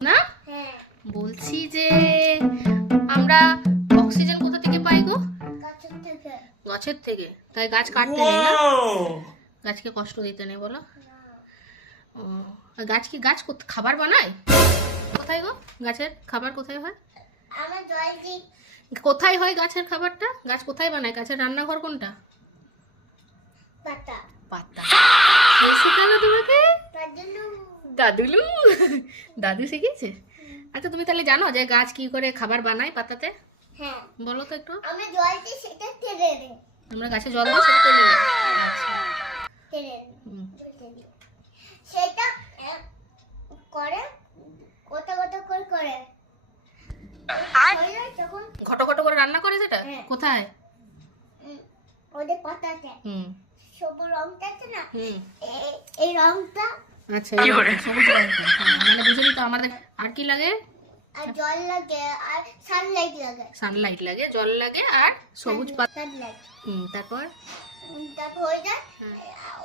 না বলছি যে আমরা অক্সিজেন কোথা থেকে পাই গো? গাছের থেকে। তাই গাছ কাটতে নেই না, গাছকে কষ্ট দিতে নেই বলো। ও গাছ কি গাছ খাবার বানায়? কোথায় গো গাছের খাবার কোথায় হয়? কোথায় হয় গাছের খাবারটা? গাছ কোথায় বানায়? গাছের রান্নাঘর কোনটা? পাতা। শেখালো তোমাকে দাদুলু? দাদু শিখিয়েছে? আচ্ছা তুমি তাহলে জানো যে গাছ কি করে খাবার বানায় পাতাতে? হ্যাঁ বলো তো একটু। আমি জল দিই সেটা টেনে দেই। আমরা গাছে জল দিই সেটা টেনে নেই। আচ্ছা টেনে দিই। সেটা করে কত কত করে করে তখন ঘট ঘট করে রান্না করে সেটা। কোথায়? ওদের পাতাতে সবুজ রংটা আছে না, এই রংটা। আচ্ছা সবুজ রংটা, মানে বুঝলি তো। আমাদের আর কি লাগে? আর জল লাগে আর সানলাইট লাগে। সানলাইট লাগে, জল লাগে আর সবুজ পাতা। তারপর তারপর হয়ে যায়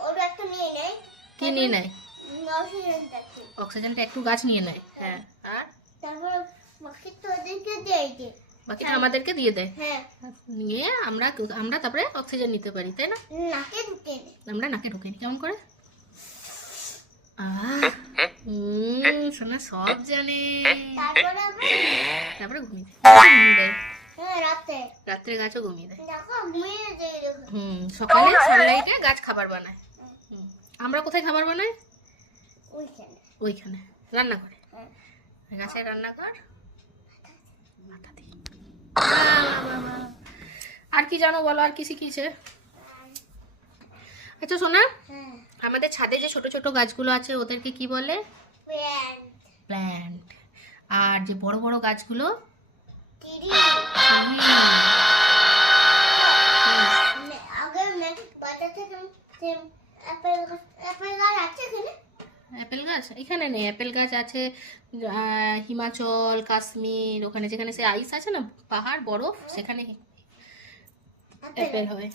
ওরা একটু নিয়ে নেয়। কি নিয়ে নেয়? অক্সিজেনটা। অক্সিজেনটা একটু গাছ নিয়ে নেয়। হ্যাঁ আর তারপর বাকিটা ওদেরকে দিয়ে দেয়। বাকিটা আমাদেরকে দিয়ে দেয়। হ্যাঁ নিয়ে আমরা তারপরে অক্সিজেন নিতে পারি, তাই না? নাকে ঢুকে নেয়। আমরা নাকে ঢুকে নিই। কেমন করে? সোনা সব জানে। তারপরে ঘুমিয়ে দেয়। রাত্রে গাছও ঘুমিয়ে দেয়। সকালে সানলাইটে গাছ খাবার বানায়। আমরা কোথায় খাবার বানাই? ওইখানে রান্না করে। গাছের রান্নাঘর। আর কি জানো বলো, আর কি শিখিয়েছে? আচ্ছা সোনা, আমাদের ছাদে যে ছোট ছোট গাছগুলো আছে ওদেরকে কি বলে? প্ল্যান্ট। আর যে বড় বড় গাছগুলো? অ্যাপেল গাছ এখানে নেই। অ্যাপেল গাছ আছে হিমাচল, কাশ্মীর, ওখানে যেখানে সে আইস আছে না, পাহাড়, বরফ, সেখানে অ্যাপেল হয়।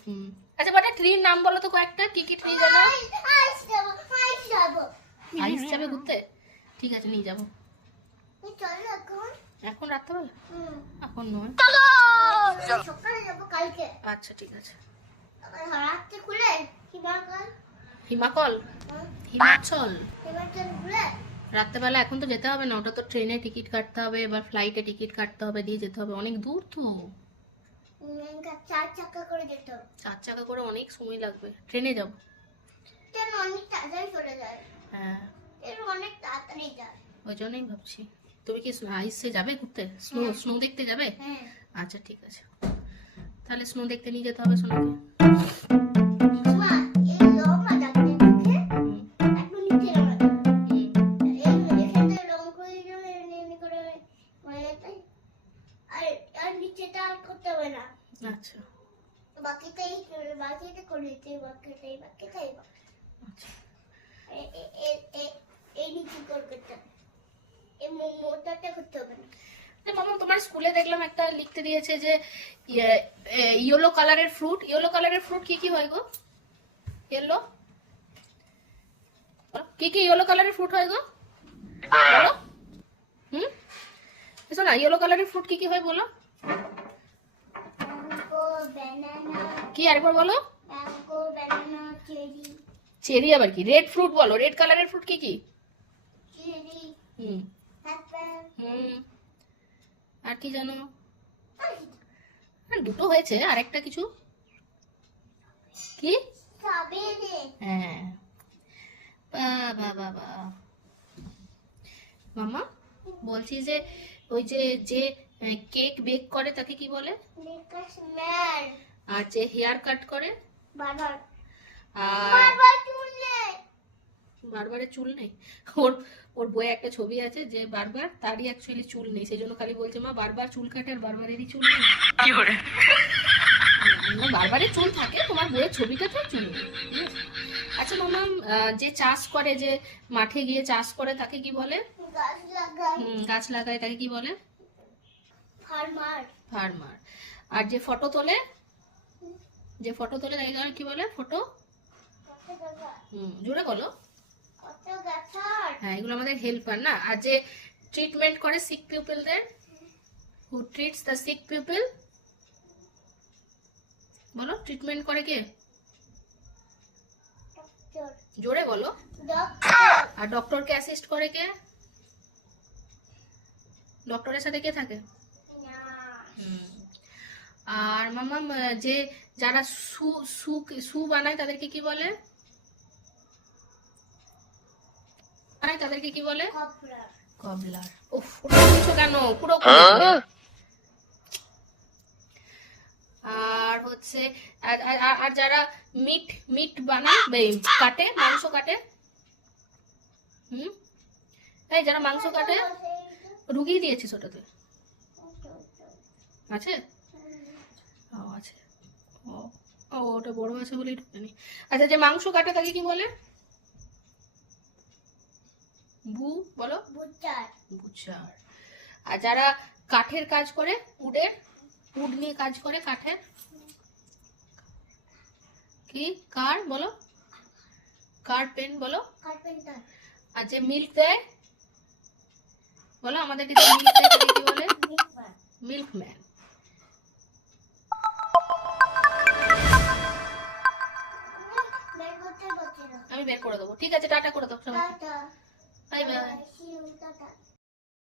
আচ্ছা বাটা ট্রির নাম বলো তো কয়েকটা। কি কি ট্রি জানো? আইস যাবে ঘুরতে? ঠিক আছে নিয়ে যাবো। এখন রাত্রেবেলা? এখন নয়, সকালে যাবো কালকে। আচ্ছা ঠিক আছে। রাত্রে খুলে হিমাচল রাত্রেবেলা এখন তো যেতে হবে না, ওটা তো ট্রেনে টিকিট কাটতে হবে, এবার ফ্লাইটে টিকিট কাটতে হবে, দিয়ে যেতে হবে। অনেক দূর তো। 4 চাকা করে যেতে হবে। 4 চাকা করে অনেক সময় লাগবে। ট্রেনে যাবো। ট্রেন অনেক তাড়াতাড়ি চলে যায়। হ্যাঁ ট্রেন অনেক তাড়াতাড়ি যায়। ওই জন্যই ভাবছি। তুমি কি আইসে যাবে ঘুরতে? স্নো দেখতে যাবে? আচ্ছা ঠিক আছে, তাহলে স্নো দেখতে নিয়ে যেতে হবে সোনাকে। আচ্ছা বাকিটাই করে এই নিচে করতে এই মোটাটা করতে হবে না। মামা তোমার স্কুলে দেখলাম একটা লিখতে দিয়েছে যে ইয়েলো কালারের ফ্রুট। ইয়েলো কালারের ফ্রুট কি কি হয় গো? ইয়েলো কি কি ইয়েলো কালারের ফ্রুট হয় গো? বলো। শোনা, ইয়েলো কালারের ফ্রুট কি কি হয় বলো? কি আরেকবার বলো। চেরি আবার কি? রেড ফ্রুট বলো। রেড কালারের ফ্রুট কি কি? আর কি জানো? দুটো হয়েছে, আরেকটা কিছু কি? হ্যাঁ বাবা মামা বলছি যে ওই যে কেক বেক করে তাকে কি বলে? আর যে হেয়ার কাট করে? বারবারে চুল নেই। ওর বইয়ে একটা ছবি আছে যে বারবার, তারই অ্যাকচুয়ালি চুল নেই, সেই জন্য খালি বলছে মা বারবার চুল কাটে আর বারবারেরই চুল নেই। বারবারের চুল থাকে, তোমার বইয়ের ছবিটাতে চুল নেই। আচ্ছা মামা, যে চাষ করে, যে মাঠে গিয়ে চাষ করে তাকে কি বলে? গাছ লাগায় তাকে কি বলে? ফার্মার। আর যে ফটো তোলে তাকে কি বলে? ফটো। জোরে বলো। হ্যাঁ এগুলো আমাদের হেল্পার না। আর যে ট্রিটমেন্ট করে সিক পিপলদের? Who treats the sick people? বলো, ট্রিটমেন্ট করে কে? ডক্টর। জোরে বলো। ডক্টর। আর ডক্টরকে অ্যাসিস্ট করে কে? ডক্টরের সাথে কে থাকে? আর মামাম যে যারা সু সু সু বানায় তাদেরকে কি বলে? বানায় তাদেরকে কি বলে? কপলার। কবলার। উফ, পুরো বলছো কেন? পুরো করে দিলে। আর হচ্ছে আর যারা মিট মিট বানায়, কাটে, মাংস কাটে, এই যারা মাংস কাটে, ঢুকিয়ে দিয়েছিস ওটাতে? আছে? ও আছে। ও ও, ওটা বড় আছে বলেই ঢুকেনি। আচ্ছা, যে মাংস কাটে তাকে কি বলে? বলো। বুচার। বুচার। আর যারা কাঠের কাজ করে, উড নিয়ে কাজ করে, কাঠের কি? বলো। কার্পেন বলো। কার্পেন্টার। আর যে মিল্ক দেয়, বলো আমাদেরকে, যে মিল্ক দেয় তাকে কি বলে? মিল্কম্যান। আমি বের করে দেবো। ঠিক আছে, টাটা করে দাও সবাই। Tata. Bye bye. See you, tata.